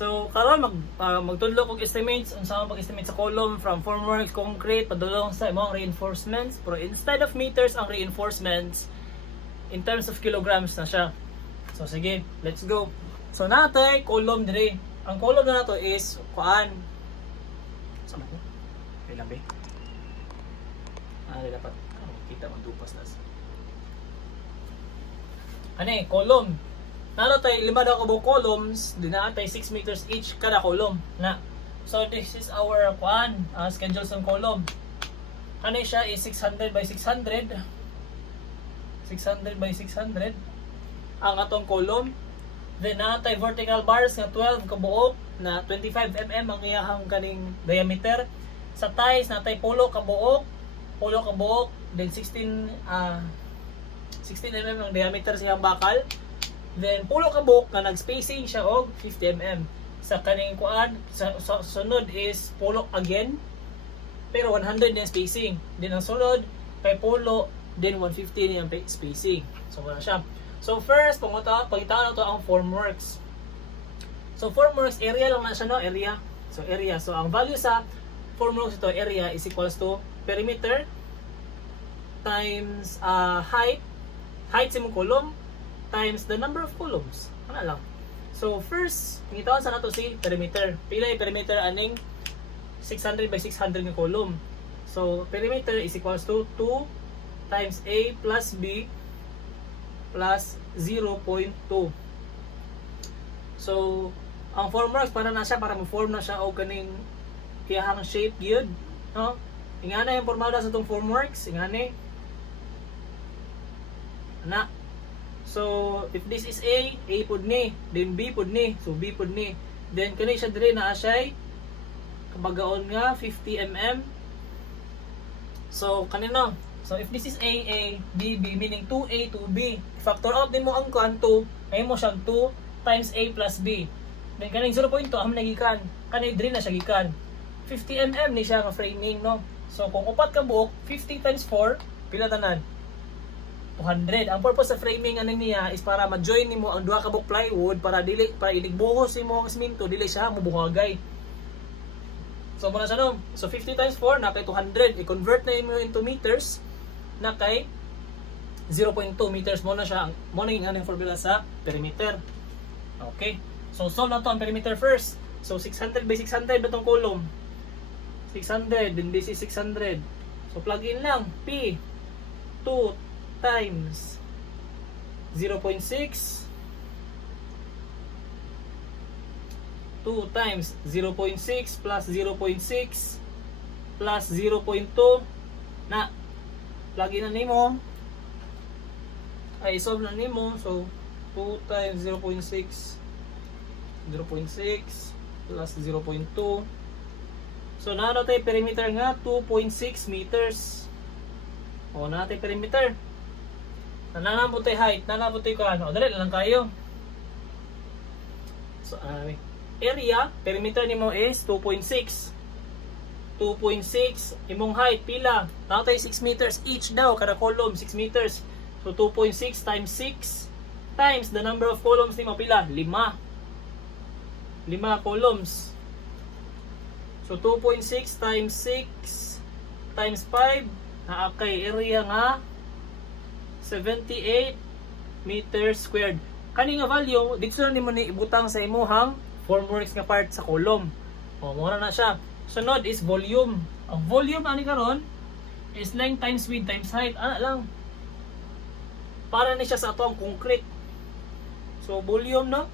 So karon magtudlo kog estimates unsa man pag-estimate sa column from formwork concrete padulong sa imong reinforcements, pero instead of meters ang reinforcements in terms of kilograms na siya. So sige, let's go. So natay column dire. Ang column na nato is kuan. Sama ko. Kailan ba? Dapat kita magdupas nas. Ano column. Nalo tay 5 daw ka columns, dinaatay 6 meters each kada column na. So this is our schedule sa column. Ano siya is 600 by 600. 600 by 600 ang atong column. Then natay vertical bars nga 12 ka buok na 25 mm ang iyahang kaning diameter. Sa ties natay 10 ka buok, then 16 mm ang diameter sa iyang bakal. Then 10 ka buok na nag-spacing siya og 50 mm. Sa kaning sa sunod is 10 again pero 100 din spacing. Then ang sunod kay 10 then 150 din ang spacing. So wala siya. So first, pagkita na to ang formworks. So formworks, area lang na siya, no? Area. So area. So ang value sa formworks ito, area is equals to perimeter times height sa mong column times the number of columns. Ano lang. So first, pangitawan sa nato si perimeter. Pila yung perimeter aning 600 by 600 ng column. So perimeter is equals to 2 times A plus B plus 0.2. So, ang formworks para ma-form na siya o kaning kiyahang shape gyud, no? Ingana yung formula sa itong formworks, ingani. Na. So, if this is A pud ni, then B pud ni, so B pud ni. Then kani siya dire na siya kabagaon nga 50 mm. So, kanino? So if this is A, B, meaning 2A, 2B. Factor out din mo ang 2, ay mo siyang 2 times A plus B. Then kaning 0.2 am nagikan. Kanay diri na siya gikan. 50 mm ni siya nga framing, no. So kung upat ka buok, 50 times 4, pila tanan? 200. Ang purpose sa framing ano niya is para ma-join nimo ang duha ka buok plywood para iligbuhos nimo ang semento dili siya mubuhagay. So muna siya no. So 50 times 4 na kay 200. I-convert na nimo into meters na kay 0.2 meters mo na siya. Mo na yung formula sa perimeter. Okay. So solve na to ang perimeter first. So 600 by 600 ba itong column? 600. Then this is 600. So plug in lang. P 2 times 0.6 2 times 0.6 plus 0.6 plus 0.2 na plug in na nimo ay solve na nimo. So 2 times 0.6 plus 0.2. So naano tayo perimeter nga 2.6 meters. O natin perimeter. Nananabot tayo height, nananabot tayo kano. Dali lang kayo. So area, perimeter nimo is 2.6. 2.6 imong height pila? Natay 6 meters each daw kada column, 6 meters. So 2.6 times 6 times the number of columns nimo pila? 5 columns. So 2.6 times 6 times 5 naa kay area nga 78 meters squared. Kani nga value dito na nimo ni ibutang sa imuhang formworks nga part sa column. O mura na siya. Sunod is volume. Ang volume ani karon is length times width times height. Ana lang. Para ni siya sa ato ang concrete. So volume no?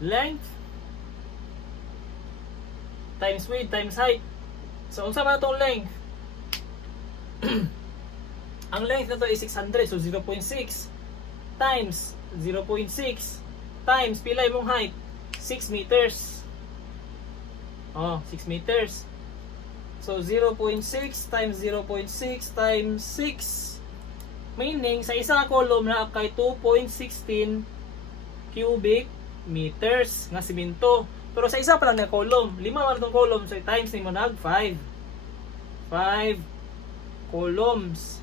Length times width times height. So unsa man atong length? Ang length na to is 600. So 0.6 times 0.6 times pila imong height? 6 meters. Oh, 6 meters. So 0.6 times 0.6 times 6. Meaning sa isang column na kay 2.16 cubic meters nga semento. Pero sa isa pa lang na column, 5 man itong column, so times nimo nag 5 columns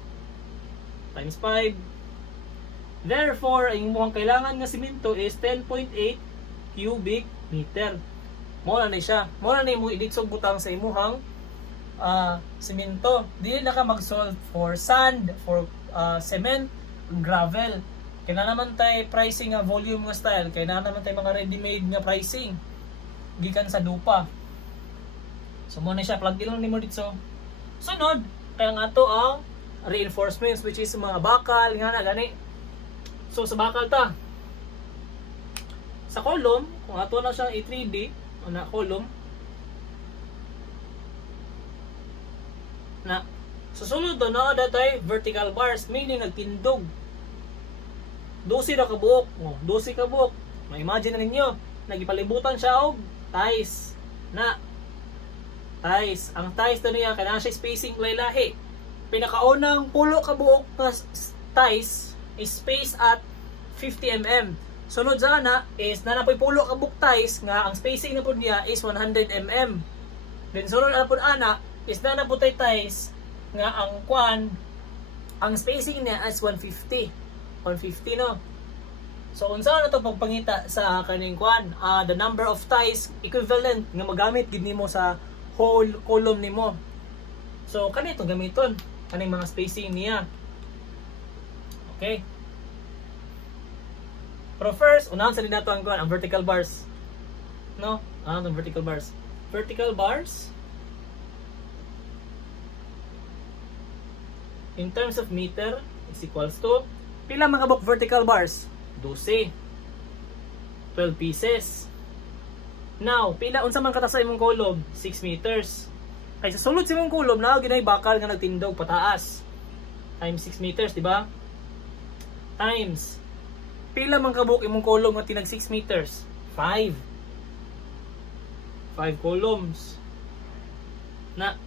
times 5. Therefore, ang imong kailangan nga semento is 10.8 cubic meter. Mo na ni siya. Mo na ni mo iditsog butang sa imuhang semento. Dili na ka mag-solve for sand, for cement, gravel. Kaya na naman tayo pricing nga volume nga style. Kaya na naman tayo mga ready-made nga pricing. Gikan sa dupa. So mo na siya. Plug in lang ni mo dito. Sunod, kaya nga to ang reinforcements, which is mga bakal nga na gani. So sa bakal ta, sa column, kung ato na siya A3B na column na susunod doon na datay vertical bars, meaning nagtindog 12 na kabuok. 12 kabuok, ma-imagine na ninyo nagipalibutan siya og ties na ties. Ang ties na niya kailangan siya spacing lahi. Pinakaunang pulo ka buok na ties is spaced at 50 mm. Sunod sa ana is nanapoy pulo ka buok ties nga ang spacing na pud niya is 100 mm. Then sunod na pud ana is nanaputay ties nga ang spacing niya is 150 no. So unsa na to pagpangita sa kaning the number of ties equivalent nga magamit gid nimo sa whole column nimo. So kanito gamiton kaning mga spacing niya. Okay. Pero first, unahan sa din nato ang vertical bars. No? Ang vertical bars. Vertical bars in terms of meter is equals to pila mga kabuk vertical bars? 12. 12 pieces. Now, pila unsa man katasa imong column? 6 meters. Kay sa sulod sa imong column na ginay bakal nga nagtindog pataas. Times 6 meters, di ba? Times pila man kabuk imong column nga tinag 6 meters? 5. 5 columns. Na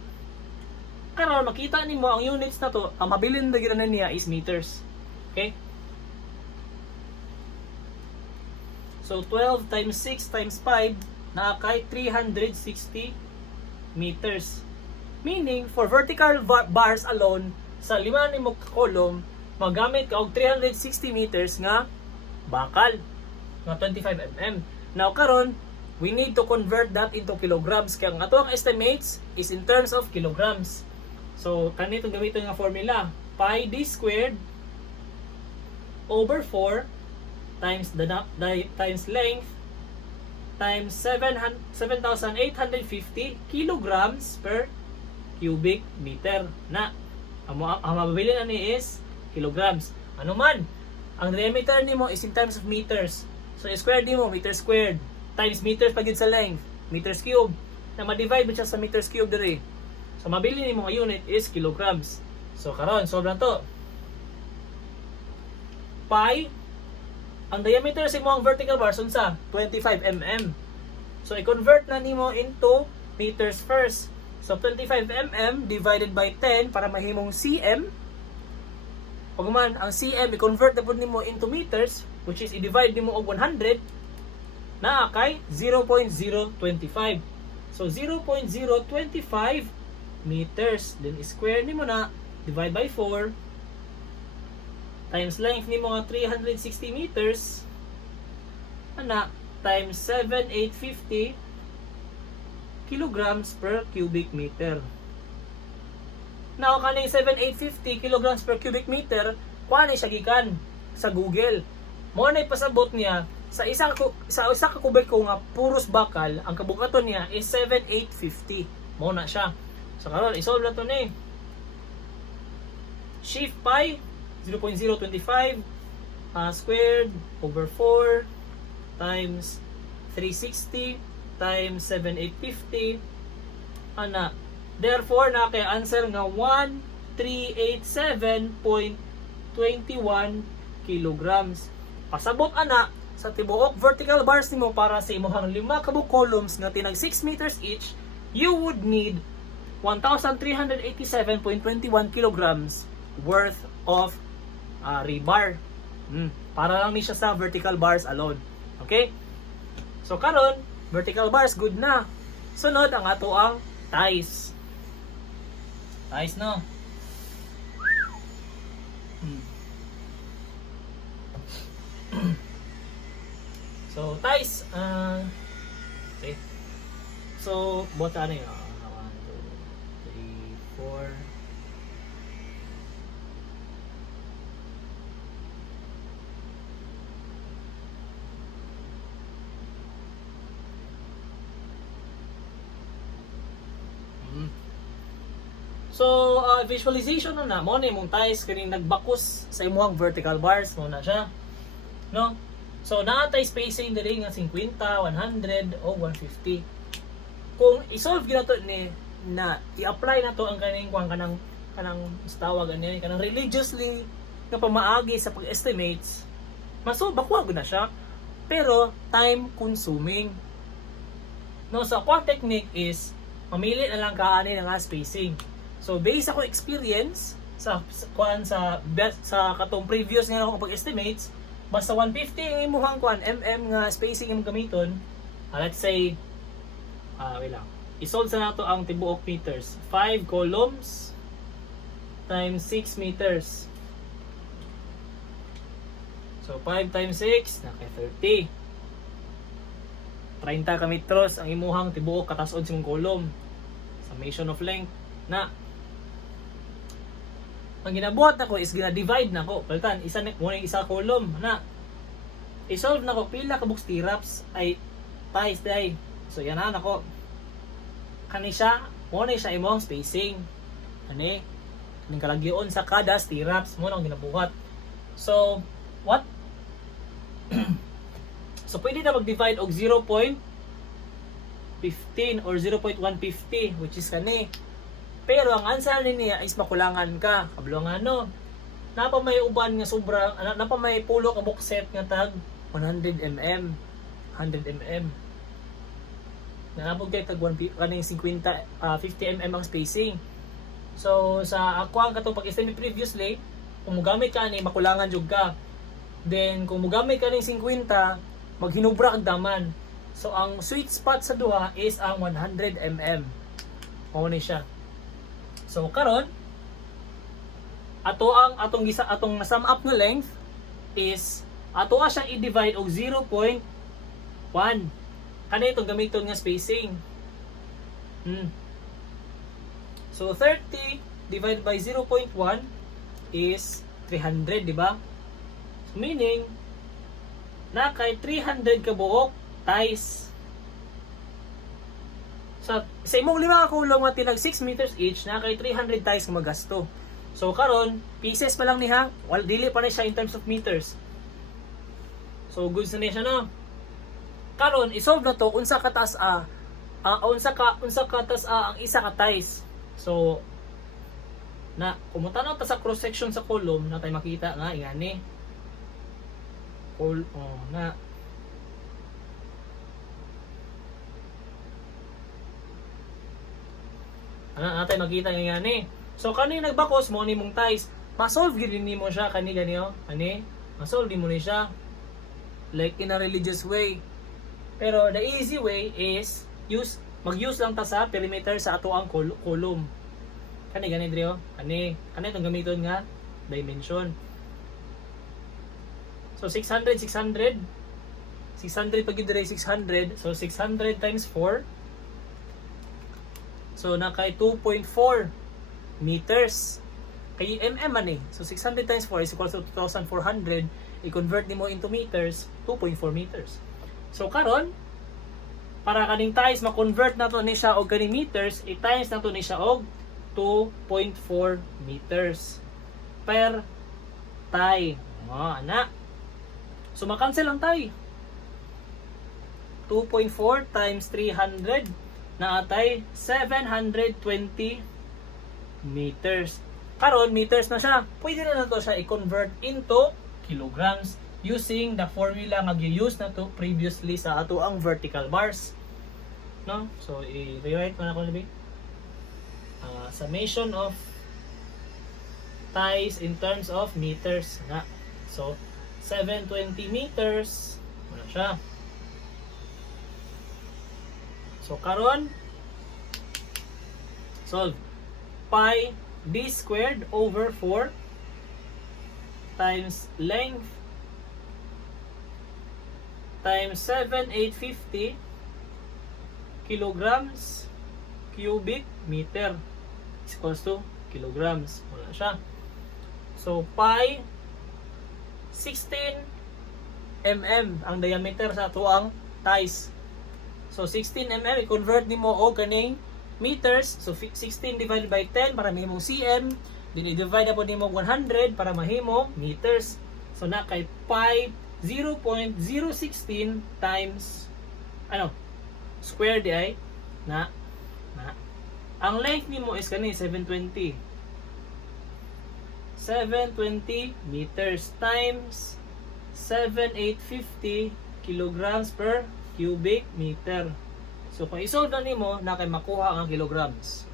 karon makita nimo ang units na to, ang mabilin na gina niya is meters. Okay? So 12 times 6 times 5 na kay 360 meters. Meaning for vertical bars alone sa lima nimo column magamit ka og 360 meters nga bakal nga 25 mm. Now karon we need to convert that into kilograms kaya ang ato ang estimates is in terms of kilograms. So kanito gamiton nga formula, pi d squared over 4 times the times length times 7,850 kilograms per cubic meter. Na ang mababili na ni is kilograms. Ano man ang diameter nimo is in terms of meters. So square nimo meter squared times meters pagid sa length, meters cube. Na ma-divide mo siya sa meters cube diri. So mabili nimo nga unit is kilograms. So karon solve na to. Pi ang diameter sa imong vertical bars unsa? 25 mm. So i-convert na nimo into meters first. So 25 mm divided by 10 para mahimong cm. Pag man ang cm i-convert na pud nimo into meters, which is i-divide nimo og 100 na kay 0.025. So 0.025 meters. Then square nimo na divide by 4 times length nimo nga 360 meters ana times 7,850 kilograms per cubic meter. Now kaning 7,850 kilograms per cubic meter kuha ni siya gikan sa Google. Mo na ipasabot niya sa isa ka kubiko nga puros bakal, ang kabukaton niya is 7,850. Mo na siya. So karon isolve na to ni. Shift pi 0.025 squared over 4 times 360 times 7,850 ana. Therefore na kay answer nga 1,387.21 kilograms. Pasabot ana sa tibuok vertical bars nimo para sa imong 5 kabuk columns nga tinag 6 meters each, you would need 1,387.21 kilograms worth of rebar. Para lang ni siya sa vertical bars alone. Okay? So karon vertical bars good na. Sunod ang ato ang ties. Ties no. So, ties, okay. So, buhat ano yun? 1, 2, 3, 4. So, visualization na mo na imong ties kaning nagbakos sa imong vertical bars mo na siya. No? So, naatay spacing diri nga 50, 100 o 150. Kung i-solve gyud nato ni na i-apply na to ang kaning kanang tawag ani kanang religiously nga pamaagi sa pag-estimates, masolve na siya. Pero time consuming. No, sa so, technique is mamili na lang kaani nga spacing. So based ako experience sa katong previous nga ako pag-estimates, basta 150 ang imuhang nga spacing imong gamiton, let's say wait lang. I-solve sa nato ang tibuok meters. 5 columns times 6 meters. So 5 times 6 na kay 30. 30 ka metros ang imuhang tibuok katas-od sa column. Summation of length na ang ginabuhat nako is gina-divide nako. Palitan isa column na i-solve nako pila ka box stirrups ay ties day. So yan na nako. Kani siya, mo na siya imong spacing. Ani ning kalagyon sa kada stirrups mo nang ginabuhat. So what? So pwede na mag-divide og 0.15 or 0.150 which is kani. Pero ang answer niya is makulangan ka. Kablongan no. Napa may uban nga sobra, napa may pulo ka box set nga tag 100 mm. 100 mm. Naabot kay tag 50 50 mm ang spacing. So sa ako ang katong pag-estimate previously, kung mogamit ka ni makulangan jud ka. Then kung mogamit ka ning 50, maghinubra kag daman. So ang sweet spot sa duha is ang 100 mm. Mao ni siya. So karon atong sum up nga length is ato siyang i-divide og 0.1. Kani itong gamiton nga spacing. So 30 divided by 0.1 is 300, di ba? So, meaning na kay 300 ka buok ties. Sa imong lima ka kulong nga tinag 6 meters each, na kay 300 ties nga magasto. So karon pieces pa lang niha, dili pa na siya in terms of meters. So goods na siya no. Karon i-solve na to unsa ka taas unsa ka taas ang isa ka ties. So na kumutanaw ta sa cross section sa column na tay makita nga ingani. Na natay makita nga ni. So kani nagbakos mo ni mong ties, ma-solve gyud nimo siya kani ganyo. Ma-solve mo ni siya like in a religious way. Pero the easy way is mag-use lang ta sa perimeter sa ato ang column. Kani gani diri Kani itong gamiton nga dimension. So 600 pag yun diri 600. So 600 times 4. So nakay 2.4 meters. Kay mm man eh. So 600 times 4 is equal to 2,400. I-convert nimo into meters, 2.4 meters. So karon para kaning ties ma-convert nato ni siya og kaning meters, i-times nato ni siya og 2.4 meters per tie. Ana. So ma-cancel ang tie. 2.4 times 300 na atay 720 meters. Karon meters na siya. Pwede na nato siya i-convert into kilograms using the formula nga gi-use nato previously sa ato ang vertical bars. No? So i-rewrite man ako nabi. Summation of ties in terms of meters na. So 720 meters. Ano siya? So karon solve pi d squared over 4 times length times 7,850 kilograms cubic meter is equals to kilograms. Wala siya. So, pi 16 mm ang diameter sa ato ang ties. So, 16 mm, i-convert nimo og kaning meters. So, 16 divided by 10 para mahimong cm. Then, i-divide na po nimo 100 para mahimong meters. So, na kay pi 0.016 times square di ay na ang length nimo is kani 720 meters times 7,850 kilograms per cubic meter. So kung isolve na nimo na kay makuha ang kilograms.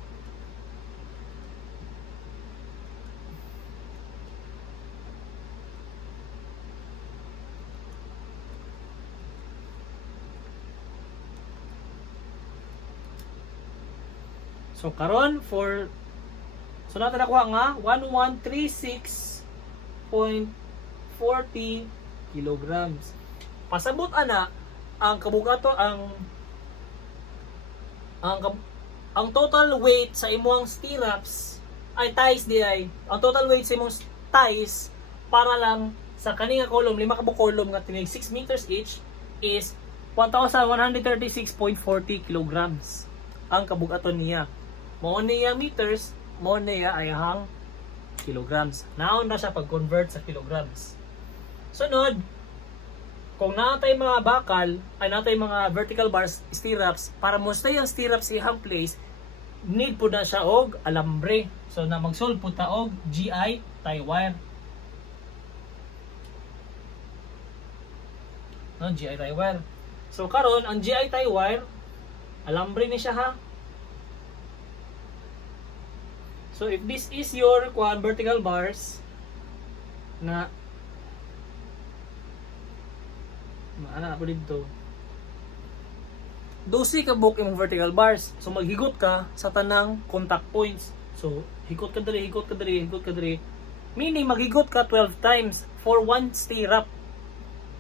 So karon so nato nakuha nga 1136.40 kilograms. Pasabot ana ang kabugato ang total weight sa imong stirrups ay ties di ay. Ang total weight sa imong ties para lang sa kaninga column, 5 ka column nga tinig 6 meters each is 1136.40 kilograms. Ang kabugaton niya. Mo niya meters, mo niya ay hang kilograms. Naon na siya pag-convert sa kilograms. Sunod, kung natay mga bakal, ay natay mga vertical bars, stirrups, para mo stay ang stirrups sa ihang place, need po na siya og alambre. So na mag-solve po ta og GI tie wire. No, GI tie wire. So karon ang GI tie wire, alambre ni siya ha. So if this is your vertical bars na maana po dito 12 ka buok imong vertical bars. So maghigot ka sa tanang contact points. So higot ka diri, higot ka diri, higot ka diri. Meaning maghigot ka 12 times for one stirrup.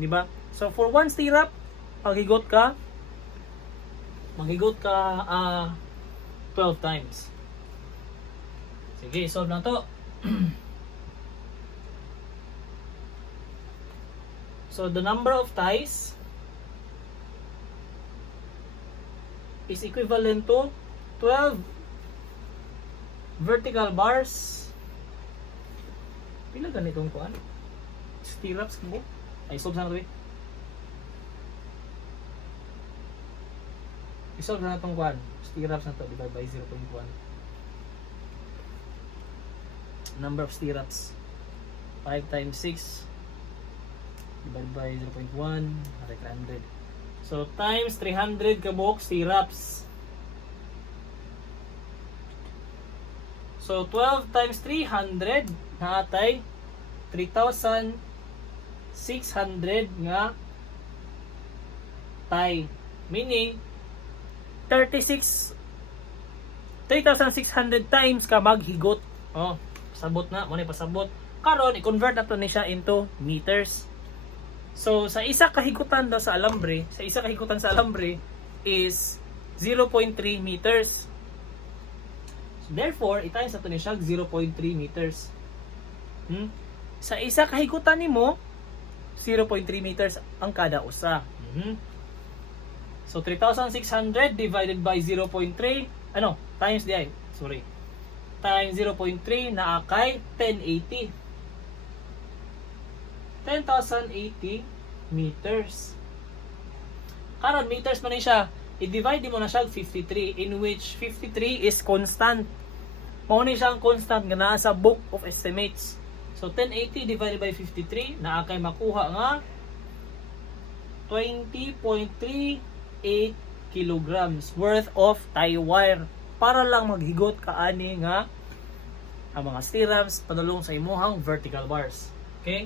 Di ba? So for one stirrup, maghigot ka 12 times. Sige, solve na to. So the number of ties is equivalent to 12 vertical bars. Pila ganitong kuan? Stirrups mo? Ay, solve sana to eh. I-solve na itong kuan. Stirrups na to divided by 0.1. Number of stirrups 5 times 6 divided by 0.1 300. So times 300 kabok stirrups. So 12 times 300 naatay 3,600 nga tie. Meaning 3,600 times ka maghigot. Oh, pasabot na, mo ni pasabot. Karon i-convert nato ni siya into meters. So sa isa kahigutan daw sa alambre, is 0.3 meters. So therefore, i-times nato ni siya 0.3 meters. Sa isa kahigutan nimo 0.3 meters ang kada usa. So 3,600 divided by 0.3 times di ay. Sorry. Times 0.3 na kay 1080. 10,080 meters. Karon meters man siya. I-divide mo na siya 53 in which 53 is constant. Mao ni siya ang constant nga naa sa book of estimates. So 1080 divided by 53 naa kay makuha nga 20.38 kilograms worth of tie wire para lang maghigot kaani nga ang mga stirrups padulong sa imuhang vertical bars. Okay?